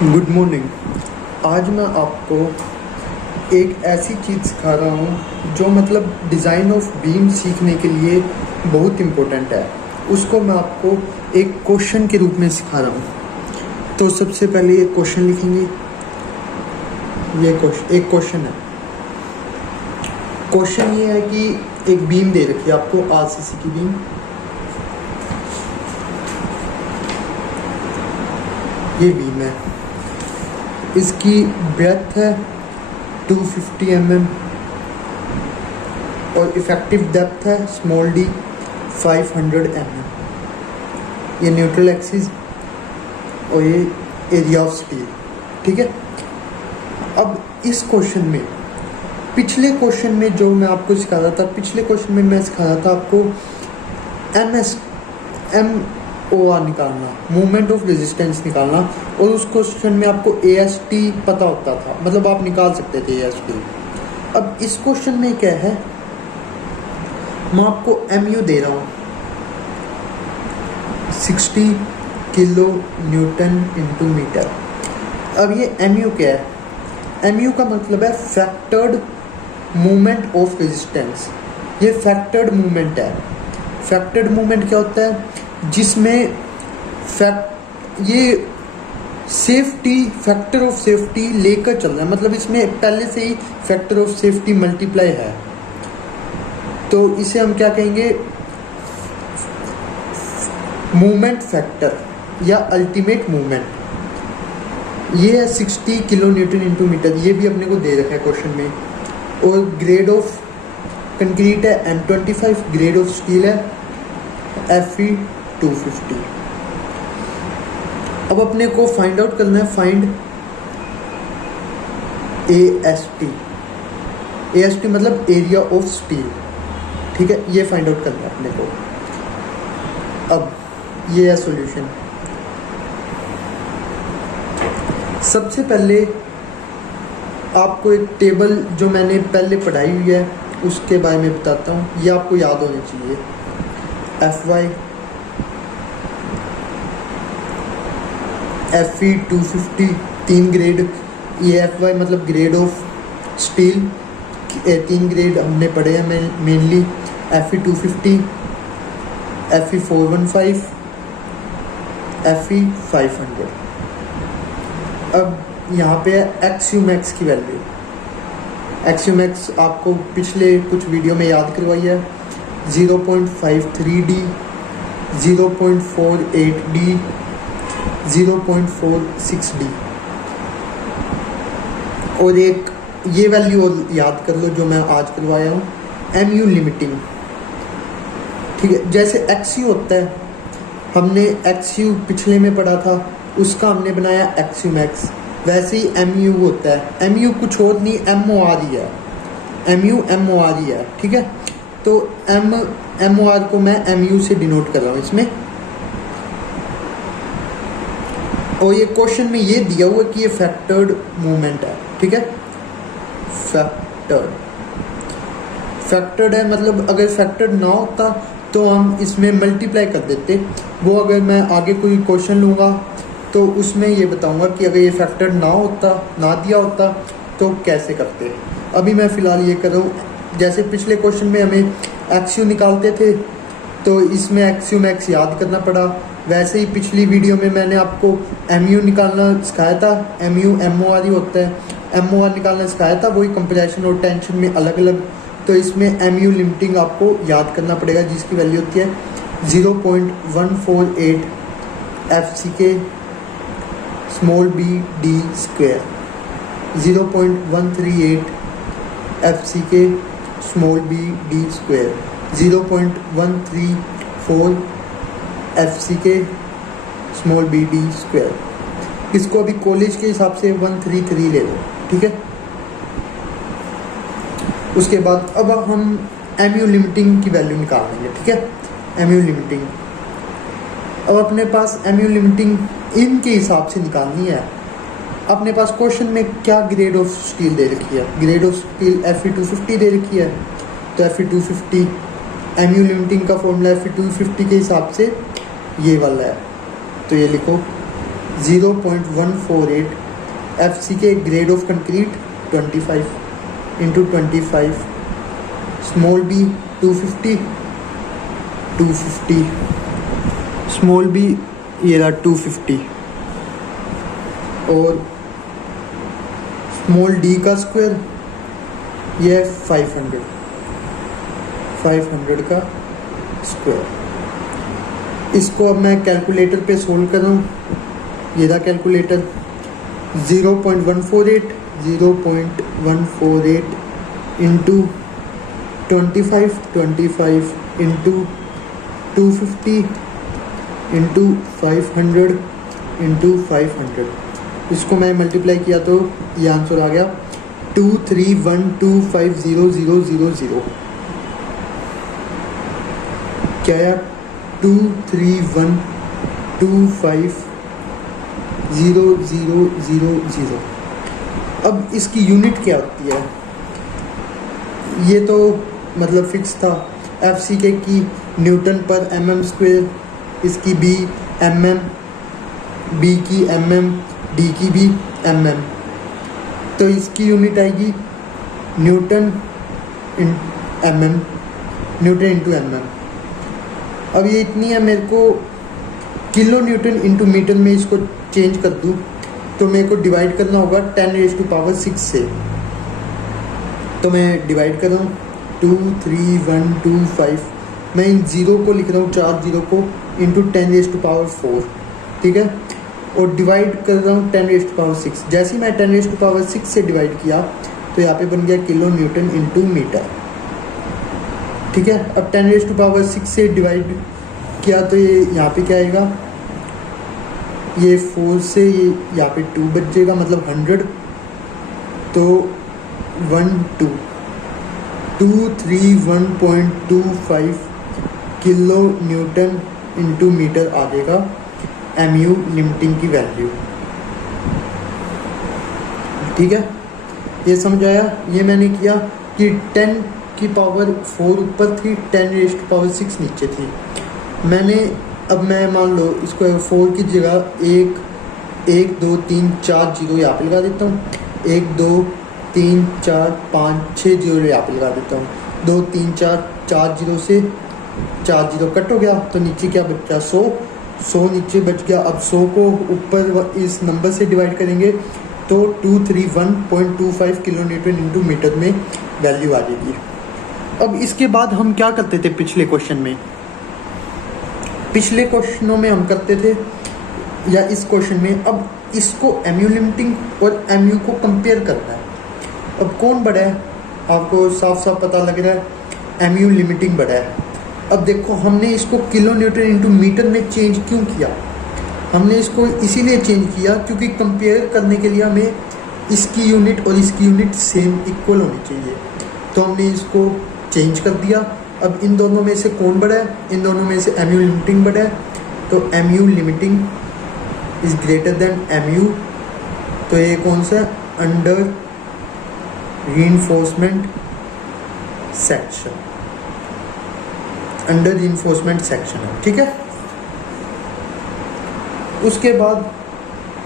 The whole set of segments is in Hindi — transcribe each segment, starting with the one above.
Good morning. आज मैं आपको एक ऐसी चीज़ सिखा रहा हूँ जो मतलब डिज़ाइन ऑफ बीम सीखने के लिए बहुत इम्पोर्टेंट है। उसको मैं आपको एक क्वेश्चन के रूप में सिखा रहा हूँ। तो सबसे पहले एक क्वेश्चन लिखेंगे। ये एक क्वेश्चन है। क्वेश्चन ये है कि एक बीम दे रखी है आपको, आरसीसी की बीम। ये बीम है, इसकी ब्रेथ है 250 mm और इफ़ेक्टिव डेप्थ है स्मॉल डी 500 mm। ये न्यूट्रल एक्सिस और ये एरिया ऑफ स्टील। ठीक है। अब इस क्वेश्चन में, पिछले क्वेश्चन में जो मैं आपको सिखा रहा था, पिछले क्वेश्चन में मैं सिखा रहा था आपको MOR निकालना, मूवमेंट ऑफ रेजिस्टेंस निकालना, और उस क्वेश्चन में आपको AST पता होता था, मतलब आप निकाल सकते थे AST। अब इस क्वेश्चन में क्या है, मैं आपको MU दे रहा हूँ 60 किलो न्यूटन इंटू मीटर। अब ये MU क्या है? MU का मतलब है फैक्टर्ड मूवमेंट ऑफ रेजिस्टेंस। ये फैक्टर्ड मूवमेंट है। फैक्टर्ड मूवमेंट क्या होता है? जिसमें ये सेफ्टी, फैक्टर ऑफ सेफ्टी लेकर चल रहा है, मतलब इसमें पहले से ही फैक्टर ऑफ सेफ्टी मल्टीप्लाई है। तो इसे हम क्या कहेंगे? मूवमेंट फैक्टर या अल्टीमेट मूवमेंट। ये है 60 किलो न्यूटन इंटू मीटर। ये भी अपने को दे रखा है क्वेश्चन में। और ग्रेड ऑफ कंक्रीट है N25, ग्रेड ऑफ स्टील है Fe 250। अब अपने को फाइंड आउट करना है, फाइंड AST मतलब एरिया ऑफ स्टील। ठीक है, ये फाइंड आउट करना है अपने को। अब ये है सॉल्यूशन। सबसे पहले आपको एक टेबल जो मैंने पहले पढ़ाई हुई है उसके बारे में बताता हूँ, ये आपको याद होनी चाहिए। FY Fe 250 3 grade. ये FY मतलब ग्रेड ऑफ स्टील, 3 ग्रेड हमने पढ़े हैं मेनली। Fe 250, Fe 415, Fe 500। अब यहाँ पे है XUmax की वैल्यू। XUmax आपको पिछले कुछ वीडियो में याद करवाई है। 0.53D, 0.48D, 0.46D। और एक ये वैल्यू और याद कर लो जो मैं आज करवाया हूँ, MU लिमिटिंग। ठीक है, जैसे XU होता है, हमने XU पिछले में पढ़ा था, उसका हमने बनाया XUmax। वैसे ही MU होता है। MU कुछ और नहीं, MOR ही है। MU MOR ही है। ठीक है, तो MOR को मैं MU से डिनोट कर रहा हूँ इसमें। और ये क्वेश्चन में ये दिया हुआ कि ये फैक्टर्ड मूवमेंट है। ठीक है, फैक्टर्ड है, मतलब अगर फैक्टर्ड ना होता तो हम इसमें मल्टीप्लाई कर देते। वो अगर मैं आगे कोई क्वेश्चन लूँगा तो उसमें ये बताऊँगा कि अगर ये फैक्टर्ड ना होता, ना दिया होता तो कैसे करते। अभी मैं फ़िलहाल ये कर रहा हूँ। जैसे पिछले क्वेश्चन में हमें XU निकालते थे तो इसमें XUmax याद करना पड़ा। वैसे ही पिछली वीडियो में मैंने आपको MU निकालना सिखाया था। MU MOR ही होता है। MOR निकालना सिखाया था, वही कंप्रेशन और टेंशन में अलग अलग। तो इसमें MU लिमिटिंग आपको याद करना पड़ेगा, जिसकी वैल्यू होती है 0.148 FCK small b/d square, 0.138 FCK small b/d square, 0.134 FCK small b/d square. इसको अभी कॉलेज के हिसाब से 133 ले लो। ठीक है, उसके बाद अब हम MU लिमिटिंग की वैल्यू निकाल लेंगे। ठीक है, MU लिमिटिंग अब अपने पास MU लिमिटिंग इनके हिसाब से निकालनी है। अपने पास क्वेश्चन में क्या ग्रेड ऑफ स्टील दे रखी है? ग्रेड ऑफ स्टील Fe 250 दे रखी है। तो Fe 250 MU लिमिटिंग का फॉर्मूला Fe 250 के हिसाब से ये वाला है। तो ये लिखो 0.148, F C K grade of concrete 25 into 25, small B 250, small B ये रहा 250, और स्मॉल डी का स्क्वायर ये है 500 का स्क्वायर। इसको अब मैं कैलकुलेटर पे सोल्व करूँ, ये रहा calculator, 0.148 into 25 into 250 into 500 into 500, इसको मैं मल्टीप्लाई किया तो ये आंसर आ गया 231250000। क्या है 231250000। अब इसकी यूनिट क्या होती है, ये तो मतलब फिक्स था, एफ सी के की न्यूटन पर mm स्क्वायर, इसकी बी mm, बी की mm, डी की भी mm, तो इसकी यूनिट आएगी Newton mm, Newton into mm। अब ये इतनी है, मेरे को किलो न्यूटन इंटू मीटर में इसको चेंज कर दूँ तो मेरे को डिवाइड करना होगा 10⁶ से। तो मैं डिवाइड कर रहा हूँ 23125, मैं इन ज़ीरो को लिख रहा हूँ, 4 ज़ीरो को, इंटू 10⁴, ठीक है, और डिवाइड कर रहा हूँ 10⁶। जैसे ही मैं 10⁶ से डिवाइड किया तो यहाँ पे बन गया किलो न्यूटन इंटू मीटर, ठीक है। अब 10⁶ से डिवाइड किया तो ये यहाँ पे क्या आएगा, ये 4 से ये यहाँ पे 2 बच जाएगा, मतलब 100, तो 231.25 किलो न्यूटन इंटू मीटर आ जाएगा MU लिमिटिंग की वैल्यू, ठीक है। ये समझ आया। ये मैंने किया कि 10⁴ ऊपर थी, 10⁶ नीचे थी। अब मैं मान लो इसको 4 की जगह 1 2 3 4 जीरो यहाँ पे लगा देता हूँ, 1 2 3 4 5 6 जीरो यहाँ पे लगा देता हूँ, 2 3 4 जीरो से 4 जीरो कट हो गया, तो नीचे क्या बचा 100 नीचे बच गया। अब 100 को ऊपर इस नंबर से डिवाइड करेंगे तो 231.25 किलो न्यूटन इंटू मीटर में वैल्यू आ जाएगी। अब इसके बाद हम क्या करते थे पिछले क्वेश्चनों में हम करते थे, या इस क्वेश्चन में, अब इसको MU लिमिटिंग और MU को कंपेयर करना है। अब कौन बड़ा है, आपको साफ साफ पता लग रहा है MU लिमिटिंग बड़ा है। अब देखो हमने इसको किलो न्यूटन इंटू मीटर में चेंज क्यों किया, हमने इसको इसीलिए चेंज किया क्योंकि कंपेयर करने के लिए हमें इसकी यूनिट और इसकी यूनिट सेम इक्वल होनी चाहिए, तो हमने इसको चेंज कर दिया। अब इन दोनों में से कौन बड़ा है, इन दोनों में से MU लिमिटिंग बड़ा है, तो MU limiting is greater than MU, तो ये कौन सा अंडर रीइंफोर्समेंट सेक्शन है, ठीक है। उसके बाद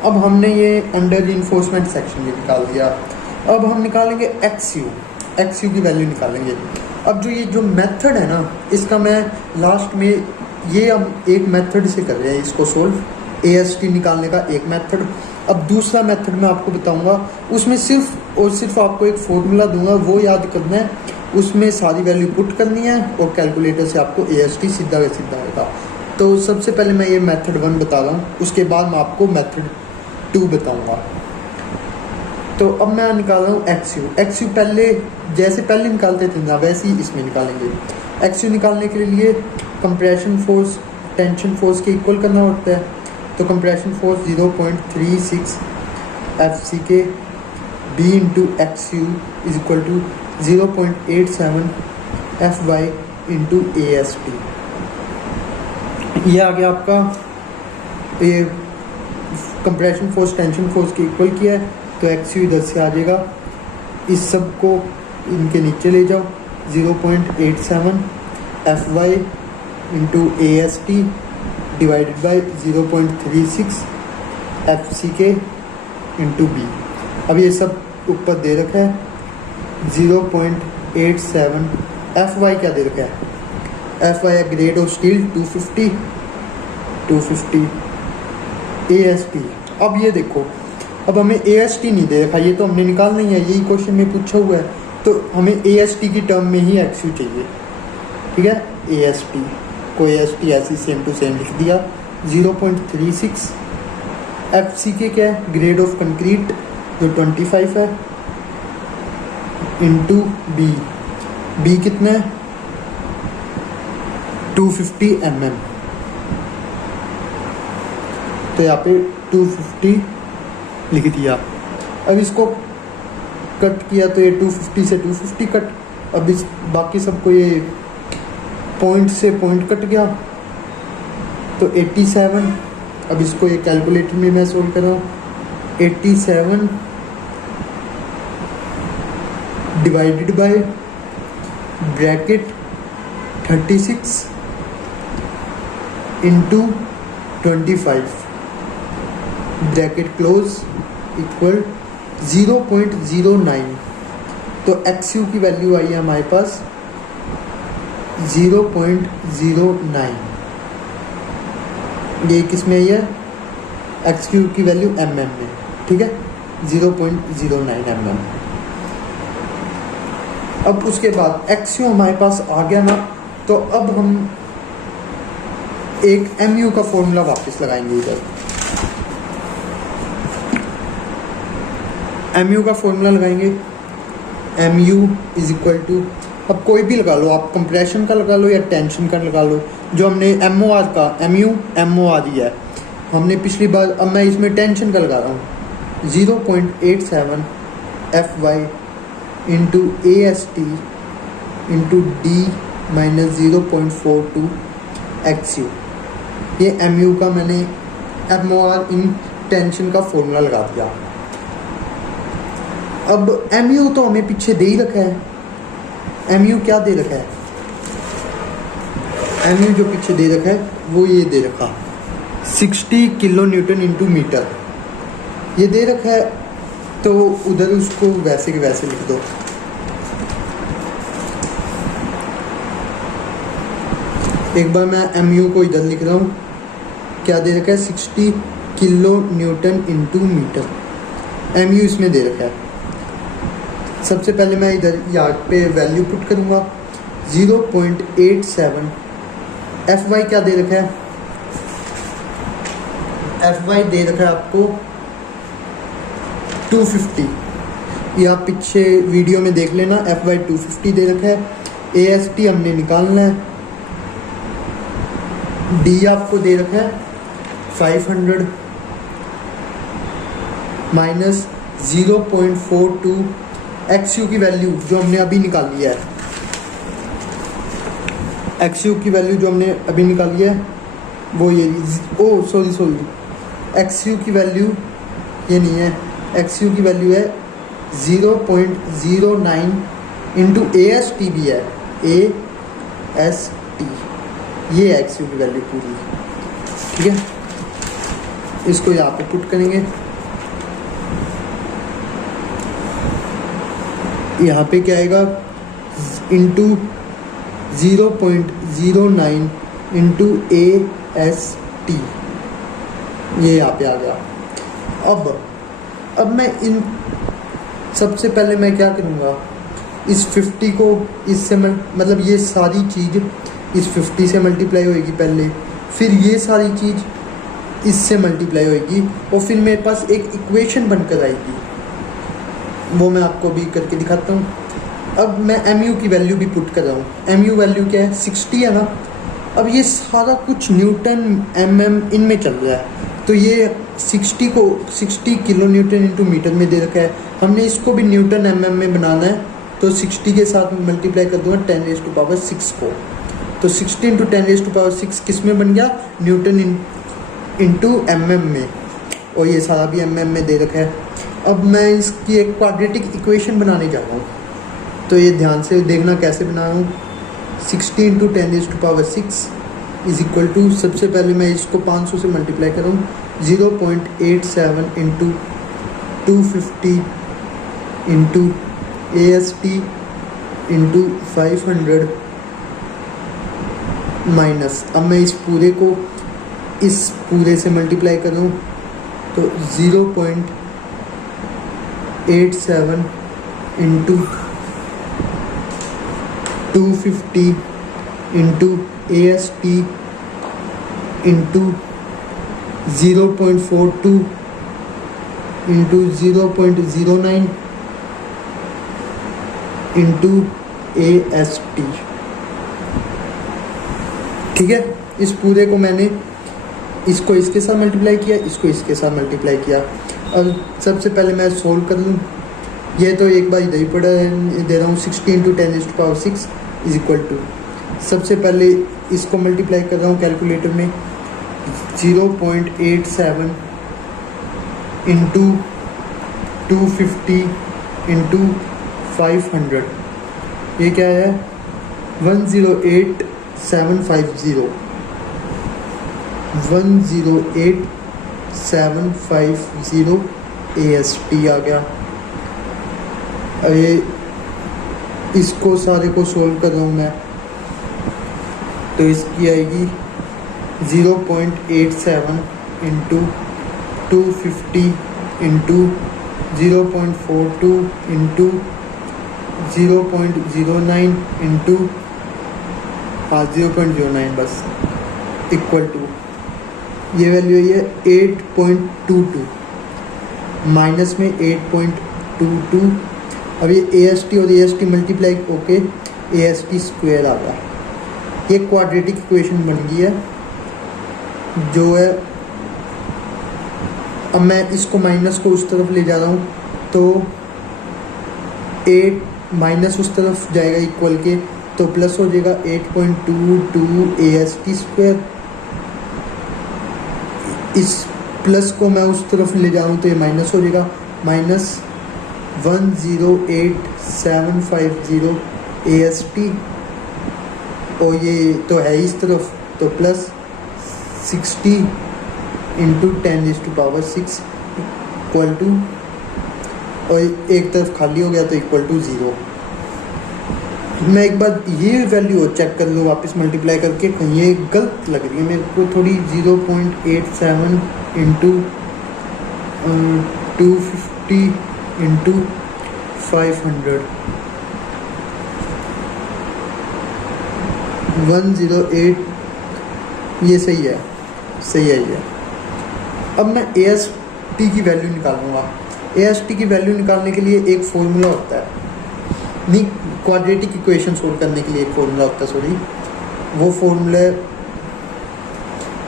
अब हमने ये अंडर रीइंफोर्समेंट सेक्शन भी निकाल दिया। अब हम निकालेंगे XU की वैल्यू निकालेंगे। अब जो मेथड है ना, इसका मैं लास्ट में ये अब एक मेथड से कर रहे हैं इसको सोल्व, AST निकालने का एक मेथड। अब दूसरा मेथड मैं आपको बताऊंगा, उसमें सिर्फ और सिर्फ आपको एक फॉर्मूला दूंगा, वो याद करना है, उसमें सारी वैल्यू पुट करनी है और कैलकुलेटर से आपको AST सीधा का सीधा आएगा। तो सबसे पहले मैं ये मेथड 1 बता रहा हूँ, उसके बाद मैं आपको मेथड 2 बताऊँगा। तो अब मैं निकाल रहा हूँ XU पहले निकालते थे ना, वैसे ही इसमें निकालेंगे। XU निकालने के लिए कंप्रेशन फोर्स टेंशन फोर्स के इक्वल करना होता है, तो compression force 0.36 FCK B into XU is equal to 0.87 FY into AST। ये आ गया आपका, ये कंप्रेशन फोर्स टेंशन फोर्स के इक्वल किया है, तो XU इधर से आ जाएगा, इस सब को इनके नीचे ले जाओ, 0.87 FY into AST divided by 0.36 F C K into B. अब ये सब ऊपर दे रखा है 0.87। एफ वाई क्या दे रखा है? F Y grade of steel 250 A S T. अब ये देखो, अब हमें ए एस टी नहीं दे रखा, ये तो हमने निकालना ही है, यही क्वेश्चन में पूछा हुआ है, तो हमें ए एस टी की टर्म में ही एक्स यू चाहिए। ठीक है, ए एस टी को ए एस टी ऐसी सेम टू सेम लिख दिया 0.36। एफ सी के क्या है? ग्रेड ऑफ कंक्रीट जो 25 है इंटू बी। बी कितना है? 250 mm। तो यहाँ पे 250 लिख दिया। अब इसको कट किया तो ये 250 से 250 कट। अब इस बाकी सबको ये पॉइंट से पॉइंट कट गया तो 87। अब इसको ये कैलकुलेटर में मैं सोल्व कर रहा हूँ। 87 divided by bracket 36 into 25 bracket close equal 0.09। तो एक्स यू की वैल्यू आई है हमारे पास 0.09। ये किस में आई है? एक्स क्यू की वैल्यू एम एम में। ठीक है, 0.09 mm। अब उसके बाद एक्स यू हमारे पास आ गया ना, तो अब हम एक एम यू का फॉर्मूला वापस लगाएंगे इधर। एम यू का फॉर्मूला लगाएंगे, M U is equal to, अब कोई भी लगा लो आप, कंप्रेशन का लगा लो या टेंशन का लगा लो। जो हमने एम ओ आर का, M U M O R दिया है हमने पिछली बार, अब मैं इसमें टेंशन का लगा रहा हूँ 0.87 F Y into A S T into D minus 0.42 X U. ये एम यू का मैंने M O R in tension का फॉर्मूला लगा दिया। अब एम यू तो हमें पीछे दे ही रखा है। एम यू क्या दे रखा है? एम यू जो पीछे दे रखा है वो ये दे रखा 60 किलो न्यूटन इंटू मीटर ये दे रखा है। तो उधर उसको वैसे के वैसे लिख दो। एक बार मैं एम यू को इधर लिख रहा हूँ, क्या दे रखा है? 60 kilo newton into metre. M U इसमें दे रखा है। सबसे पहले मैं इधर यहाँ पे वैल्यू पुट करूँगा 0.87। एफ वाई क्या दे रखा है? एफ वाई दे रखा है आपको 250। ये आप पीछे वीडियो में देख लेना, एफ वाई 250 दे रखा है। ए एस टी हमने निकालना है। डी आपको दे रखा है 500 माइनस 0.42 एक्स यू की वैल्यू जो हमने अभी निकाली है। एक्स यू की वैल्यू जो हमने अभी निकाली है वो ये, ओ सॉरी एक्स यू की वैल्यू ये नहीं है, एक्स यू की वैल्यू है 0.09 इंटू ए एस टी भी है, ए एस टी, ये एक्स यू की वैल्यू पूरी। ठीक है, इसको यहाँ पे पुट करेंगे। यहाँ पे क्या आएगा? Into 0.09 into A S T, ये यहाँ पे आ गया। अब मैं इन सबसे पहले मैं क्या करूँगा, इस 50 को इससे मतलब ये सारी चीज़ इस 50 से मल्टीप्लाई होएगी पहले, फिर ये सारी चीज़ इससे मल्टीप्लाई होएगी और फिर मेरे पास एक इक्वेशन बनकर आएगी, वो मैं आपको भी करके दिखाता हूँ। अब मैं एम यू की वैल्यू भी पुट कर रहा हूँ। एम यू वैल्यू क्या है? 60 है ना। अब ये सारा कुछ न्यूटन एम एम इनमें चल रहा है, तो ये 60 किलो न्यूटन इंटू मीटर में दे रखा है। हमने इसको भी न्यूटन एम एम में बनाना है, तो 60 के साथ मल्टीप्लाई कर दूँगा 10⁻⁶ को। तो 60 इंटू 10⁻⁶ किस में बन गया? न्यूटन इंटू एम एम में, और ये सारा भी एम एम में दे रखा है। अब मैं इसकी एक क्वाड्रेटिक इक्वेशन बनाने जा रहा हूँ, तो ये ध्यान से देखना कैसे बना रहा हूँ। 60 इंटू 10⁻⁶ इज इक्वल टू, सबसे पहले मैं इसको 500 से मल्टीप्लाई कर रहा हूँ, 0.87 into 250 into AST into 500 minus, अब मैं इस पूरे को इस पूरे से मल्टीप्लाई करूँ तो 0.87 into 250 into AST into 0.42 into 0.09 into AST। ठीक है, इस पूरे को मैंने इसको इसके साथ मल्टीप्लाई किया, इसको इसके साथ मल्टीप्लाई किया। अब सबसे पहले मैं सोल्व कर लूँ, ये तो एक बार इधर ही पड़ा दे रहा हूँ, 60 इंटू 10⁶ इज इक्वल टू, सबसे पहले इसको मल्टीप्लाई कर रहा हूँ कैलकुलेटर में, 0.87 इंटू 250 इंटू 500, ये क्या है 108,750 108,750 AST आ गया। अरे इसको सारे को सोल्व कर रहा हूँ मैं, तो इसकी आएगी 0.87 इंटू 250 इंटू 0.42 इंटू 0.09 इंटू 0.09 बस इक्वल टू, ये वैल्यू है 8.22 माइनस में 8.22। अब ये AST और AST मल्टीप्लाई होके AST स्क्वायर आ गया। ये क्वाड्रेटिक इक्वेशन बन गई है जो है। अब मैं इसको माइनस को उस तरफ ले जा रहा हूँ, तो 8 माइनस उस तरफ जाएगा इक्वल के, तो प्लस हो जाएगा 8.22 AST स्क्वायर। इस प्लस को मैं उस तरफ ले जाऊँ तो ये माइनस हो जाएगा, माइनस 108,750 AST, और ये तो है इस तरफ, तो प्लस 60 इंटू 10⁶ इक्वल टू, और एक तरफ खाली हो गया तो इक्वल टू 0। मैं एक बार ये वैल्यू चेक कर लूँ वापस मल्टीप्लाई करके, कहीं ये गलत लग रही है मेरे को थोड़ी। 0.87 इंटू 250 इंटू 500 108, ये सही है, सही है ये। अब मैं AST की वैल्यू निकालूंगा। AST की वैल्यू निकालने के लिए एक फॉर्मूला होता है, नहीं क्वाड्रेटिक इक्वेशन सोल्व करने के लिए एक फॉर्मूला होता है, सॉरी, वो फॉर्मूला है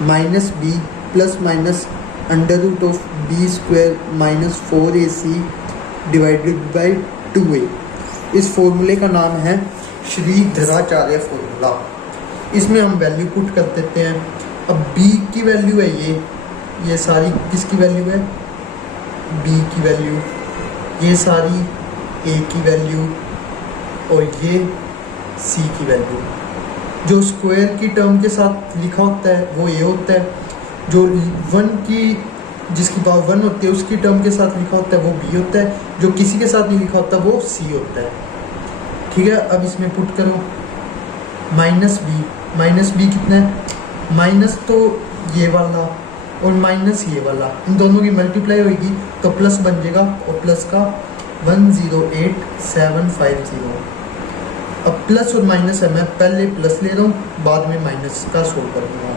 -b plus minus √b² minus 4ac divided by 2a। इस फॉर्मूले का नाम है श्रीधराचार्य फॉर्मूला। इसमें हम वैल्यू पुट कर देते हैं। अब b की वैल्यू है ये सारी किसकी वैल्यू है, b की वैल्यू, ये सारी a की वैल्यू, और ये c की वैल्यू। जो स्क्वायर की टर्म के साथ लिखा होता है वो ये होता है, जो 1 की जिसकी पावर 1 होती है उसकी टर्म के साथ लिखा होता है वो b होता है, जो किसी के साथ नहीं लिखा होता वो c होता है। ठीक है, अब इसमें पुट करो -b कितना है, माइनस तो ये वाला और माइनस ये वाला, इन दोनों की मल्टीप्लाई होगी तो प्लस बन जाएगा, और प्लस का 108,750। अब प्लस और माइनस है, मैं पहले प्लस ले रहा हूँ, बाद में माइनस का सोल्व कर दूँगा।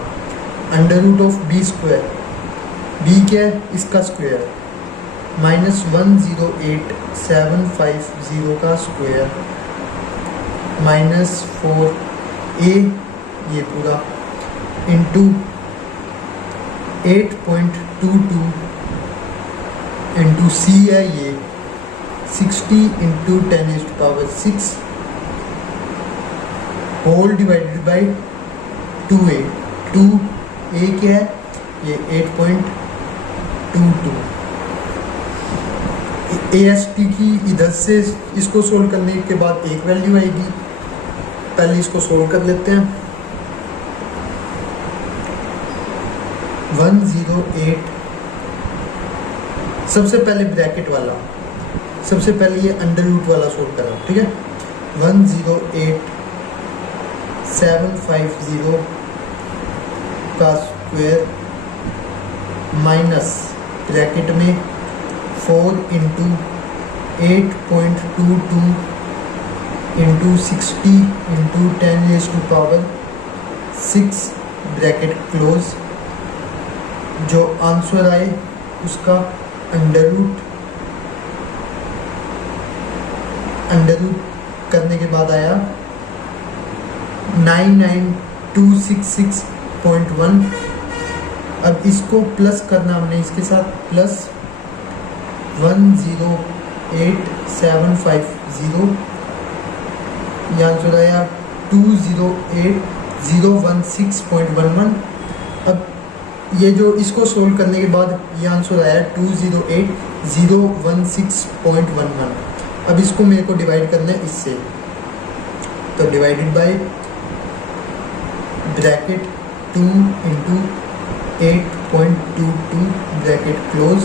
√b², b क्या है, इसका स्क्वायर, माइनस 108,750 का स्क्वायर, माइनस 4a ये पूरा इंटू 8.22 इंटू c है ये 60 into 10⁶ whole divided by 2a। 2a क्या है, ये 8.22। AST की इधर से इसको सोल्व करने के बाद एक वैल्यू आएगी, पहले इसको सोल्व कर लेते हैं। 108,750 सबसे पहले ब्रैकेट वाला, सबसे पहले ये अंडर रूट वाला सोल्व करो, ठीक है। 108,750 का स्क्वायर माइनस ब्रैकेट में 4 into 8.22 into 60 into 10⁻⁶ bracket close. जो आंसर आए उसका अंडर रूट करने के बाद आया 99266.1। अब इसको प्लस करना हमने इसके साथ, प्लस 108,750, ये आंसर आया 208,016.11। अब ये जो इसको सोल्व करने के बाद ये आंसर आया 208,016.11। अब इसको मेरे को डिवाइड करना है इससे, तो divided by bracket 2 into 8.22 bracket close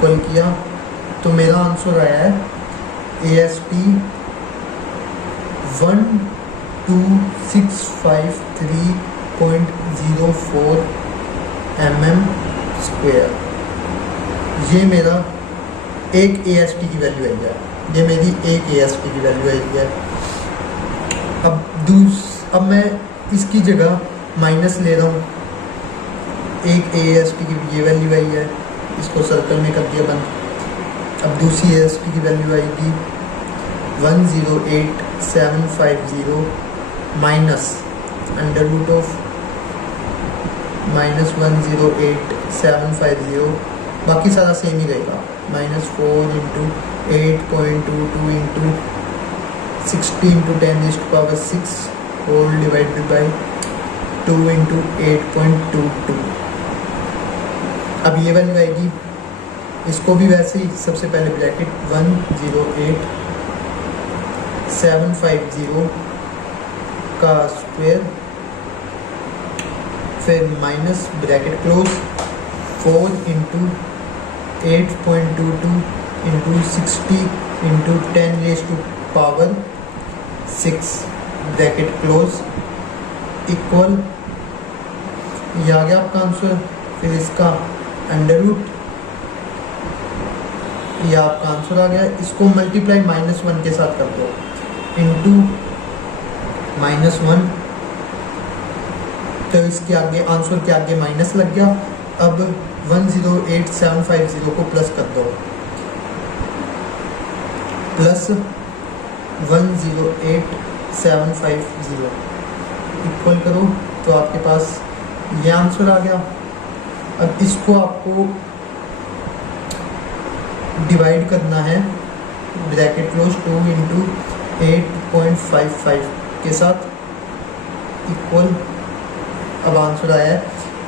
call किया, तो मेरा आंसर आया है ASP 12,653.04 mm²। ये मेरा एक ASP की वैल्यू आई है, ये मेरी एक ASP की वैल्यू आई है। अब मैं इसकी जगह माइनस ले रहा हूँ, एक ASP की ये वैल्यू आई है, इसको सर्कल में कर दिया बंद। अब दूसरी ASP की वैल्यू आएगी 108,750 minus under root of minus 108,750, बाकी सारा सेम ही रहेगा, -4 into 8.22 into 60 into 10⁻⁶ whole divided by 2 into 8.22। अब ये वैल्यू आएगी, इसको भी वैसे ही सबसे पहले ब्रैकेट 108,750 का स्क्वायर, फिर minus bracket close 4 into 8.22 into 60 into 10⁻⁶ bracket close equal, ये आ गया आपका आंसर। फिर इसका अंडर रूट, ये आपका आंसर आ गया। इसको मल्टीप्लाई -1 के साथ कर दो, इंटू -1, तो इसके आगे आंसर के आगे माइनस लग गया। अब 108,750 को प्लस कर दो, प्लस 108,750 इक्वल करो, तो आपके पास ये आंसर आ गया। अब इसको आपको डिवाइड करना है ब्रैकेट क्लोज 2 इंटू 8.55 के साथ इक्वल। अब आंसर आया है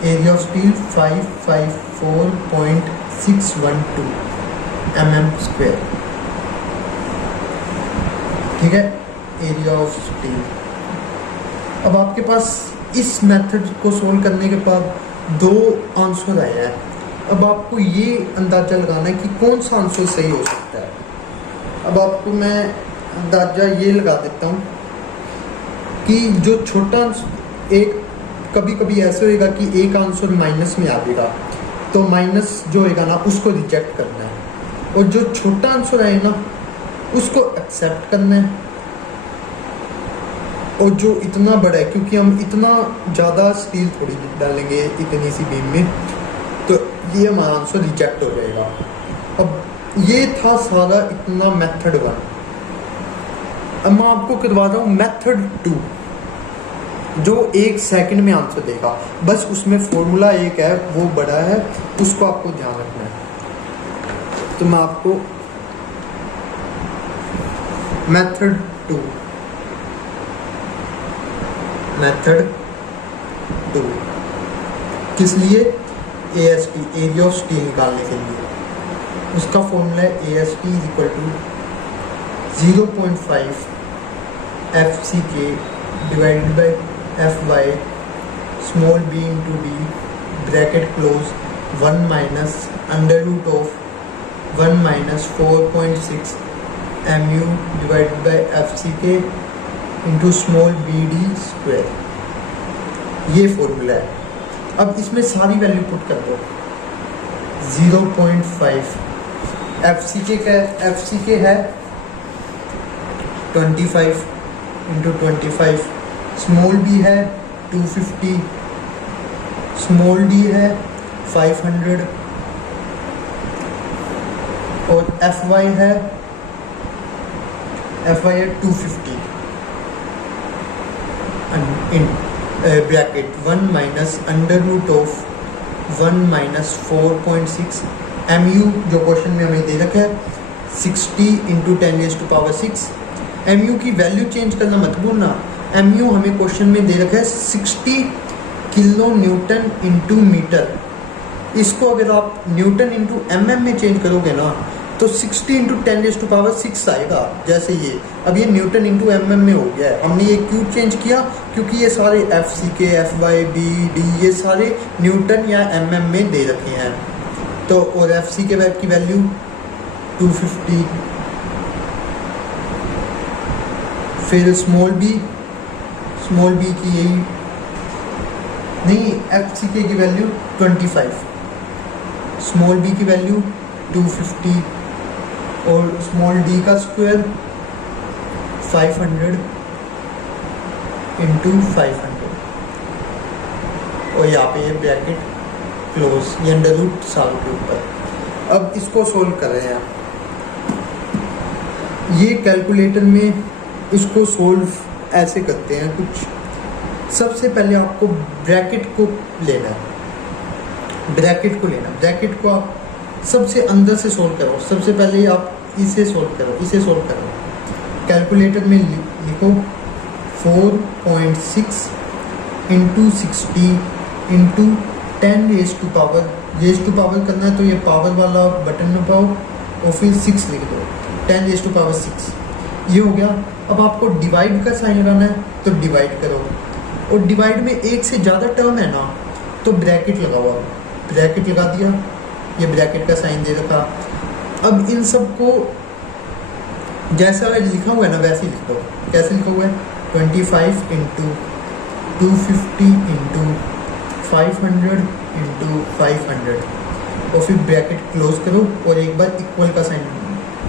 एरिया ऑफ स्टील 554.612 mm²। ठीक है, एरिया ऑफ स्टील। अब आपके पास इस मेथड को सोल्व करने के बाद 2 आंसर आया है। अब आपको ये अंदाज़ा लगाना है कि कौन सा आंसर सही हो सकता है। अब आपको मैं अंदाज़ा ये लगा देता हूँ कि जो छोटा एक, कभी कभी ऐसे होएगा कि एक आंसर माइनस में आएगा, तो माइनस जो होएगा ना उसको रिजेक्ट करना है, और जो छोटा आंसर आए ना उसको एक्सेप्ट करना है, और जो इतना बड़ा है, क्योंकि हम इतना ज़्यादा स्टील थोड़ी डालेंगे इतनी सी बीम में, तो ये हमारा आंसर रिजेक्ट हो जाएगा। अब ये था सारा इतना मेथड 1। अब मैं आपको करवा रहा हूँ मेथड 2, जो 1 सेकंड में आंसर देगा, बस उसमें फॉर्मूला एक है, वो बड़ा है, उसको आपको ध्यान रखना है। तो मैं आपको मेथड 2 किस लिए, ASP एरिया ऑफ स्टील निकालने के लिए। उसका फॉर्मूला है ASP = 0.5 FCK divided by FY small b into d bracket close 1 - under root of 1 minus 4.6 mu divided by F C K into small B D square, ये फॉर्मूला है। अब इसमें सारी वैल्यू पुट कर दो। 0.5 एफ सी के का एफ सी के है 25 इंटू 25, स्मॉल बी है 250, स्मॉल डी है 500 और एफ वाई है 250 in bracket 1 minus under root of 1 minus 4.6 mu, जो क्वेश्चन में हमें दे रखा है 60 इंटू 10⁻⁶। mu की वैल्यू चेंज करना मत भूलना। mu हमें क्वेश्चन में दे रखा है 60 किलो न्यूटन इंटू मीटर। इसको अगर आप न्यूटन इंटू mm में चेंज करोगे ना तो 60 इंटू 10⁻⁶ आएगा। जैसे ये अब ये न्यूटन इंटू mm में हो गया है। हमने ये क्यों चेंज किया? क्योंकि ये सारे एफ सी के, एफ वाई, बी डी ये सारे न्यूटन या mm में दे रखे हैं। तो और एफ सी के की वैल्यू 250, फिर स्मॉल बी की यही नहीं, एफ सी के की वैल्यू 25, स्मॉल बी की वैल्यू 250 और स्मॉल डी का स्क्वायर 500 इंटू 500 और यहाँ पे ये ब्रैकेट क्लोज, ये अंडर रूट साल के ऊपर। अब इसको सोल्व कर रहे हैं। ये कैलकुलेटर में इसको सोल्व ऐसे करते हैं कुछ। सबसे पहले आपको ब्रैकेट को लेना है, ब्रैकेट को आप सबसे अंदर से सोल्व करो। सबसे पहले आप इसे सोल्व करो। कैलकुलेटर में लिखो 4.6 into 60 into 10 raise to power करना है तो ये पावर वाला बटन दबाओ और फिर 6 लिख दो, 10⁻⁶। ये हो गया। अब आपको डिवाइड का साइन लगाना है तो डिवाइड करो, और डिवाइड में एक से ज़्यादा टर्म है ना तो ब्रैकेट लगाओ। ब्रैकेट लगा दिया, ये ब्रैकेट का साइन दे रखा। अब इन सब को जैसा लिखा हुआ है ना वैसे ही लिख दो। कैसे लिखा हुआ है? 25 इंटू 250 इंटू 500 इंटू 500 और फिर ब्रैकेट क्लोज करो और एक बार इक्वल का साइन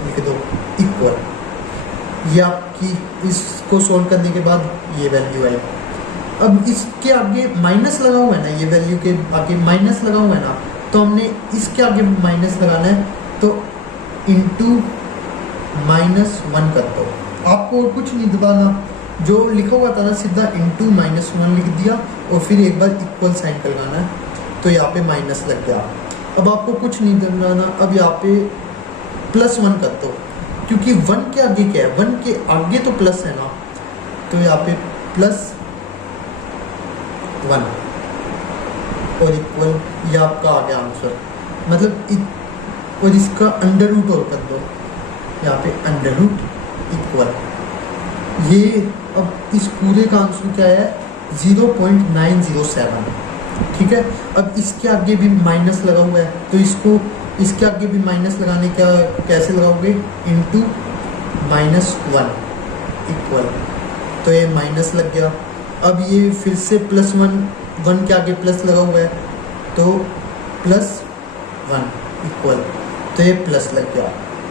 लिख दो, इक्वल। ये आपकी इसको सोल्व करने के बाद ये वैल्यू आई। अब इसके आगे माइनस लगा हुआ है ना, ये वैल्यू के आगे माइनस लगा हुआ है ना, तो हमने इसके आगे माइनस लगाना है तो इंटू -1 कर दो। आपको और कुछ नहीं दबाना, जो लिखा हुआ था ना सीधा इंटू -1 लिख दिया और फिर एक बार इक्वल साइन कर लगाना है तो यहाँ पे माइनस लग गया। अब आपको कुछ नहीं दबाना, अब यहाँ पे +1 कर दो, क्योंकि 1 के आगे क्या है? 1 के आगे तो प्लस है ना, तो यहाँ पे +1 और इक्वल, ये आपका आ गया आंसर। मतलब और इसका अंडर रूट और कर दो, यहाँ पे अंडर रूट इक्वल। ये अब इस पूरे का आंसर क्या है? 0.907। ठीक है। अब इसके आगे भी माइनस लगा हुआ है तो इसके आगे भी माइनस लगाने का कैसे लगाओगे? इंटू -1 इक्वल, तो ये माइनस लग गया। अब ये फिर से +1 के आगे प्लस लगा हुआ है तो +1 इक्वल, तो ये प्लस लग गया,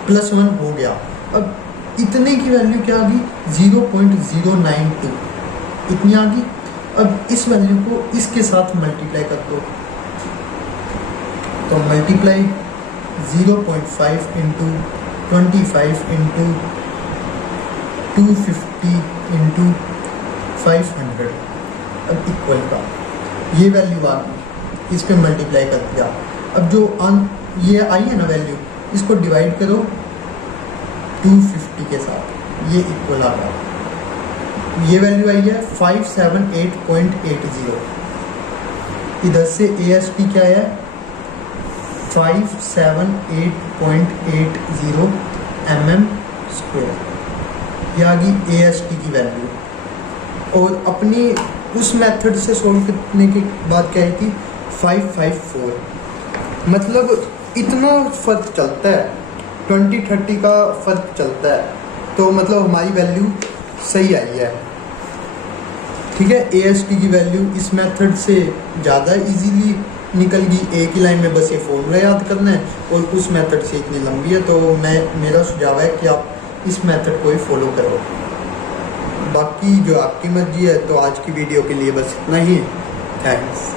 +1 हो गया। अब इतने की वैल्यू क्या आ गई? 0.092 इतनी आ गई। अब इस वैल्यू को इसके साथ मल्टीप्लाई कर दो, तो मल्टीप्लाई 0.5 इंटू 25 इंटू 250 इंटू 500, अब इक्वल का ये वैल्यू आ गई, इस पर मल्टीप्लाई कर दिया। अब जो ये आई है ना वैल्यू, इसको डिवाइड करो 250 के साथ, ये इक्वल आ गया। ये वैल्यू आई है 578.80। इधर से AST क्या है? 578.80 mm²। ये आ गई AST की वैल्यू। और अपनी उस मेथड से सोल्व करने के बाद क्या आई थी? 554। मतलब इतना फ़र्क चलता है, 20-30 का फ़र्क चलता है। तो मतलब हमारी वैल्यू सही आई है। ठीक है, AST की वैल्यू इस मेथड से ज़्यादा इजीली निकल गई। एक ही लाइन में बस ये फॉर्मूला याद करना है, और उस मेथड से इतनी लंबी है। तो मेरा सुझाव है कि आप इस मेथड को ही फॉलो करो। बाकी जो आपकी मर्जी है। तो आज की वीडियो के लिए बस इतना ही है। थैंक्स।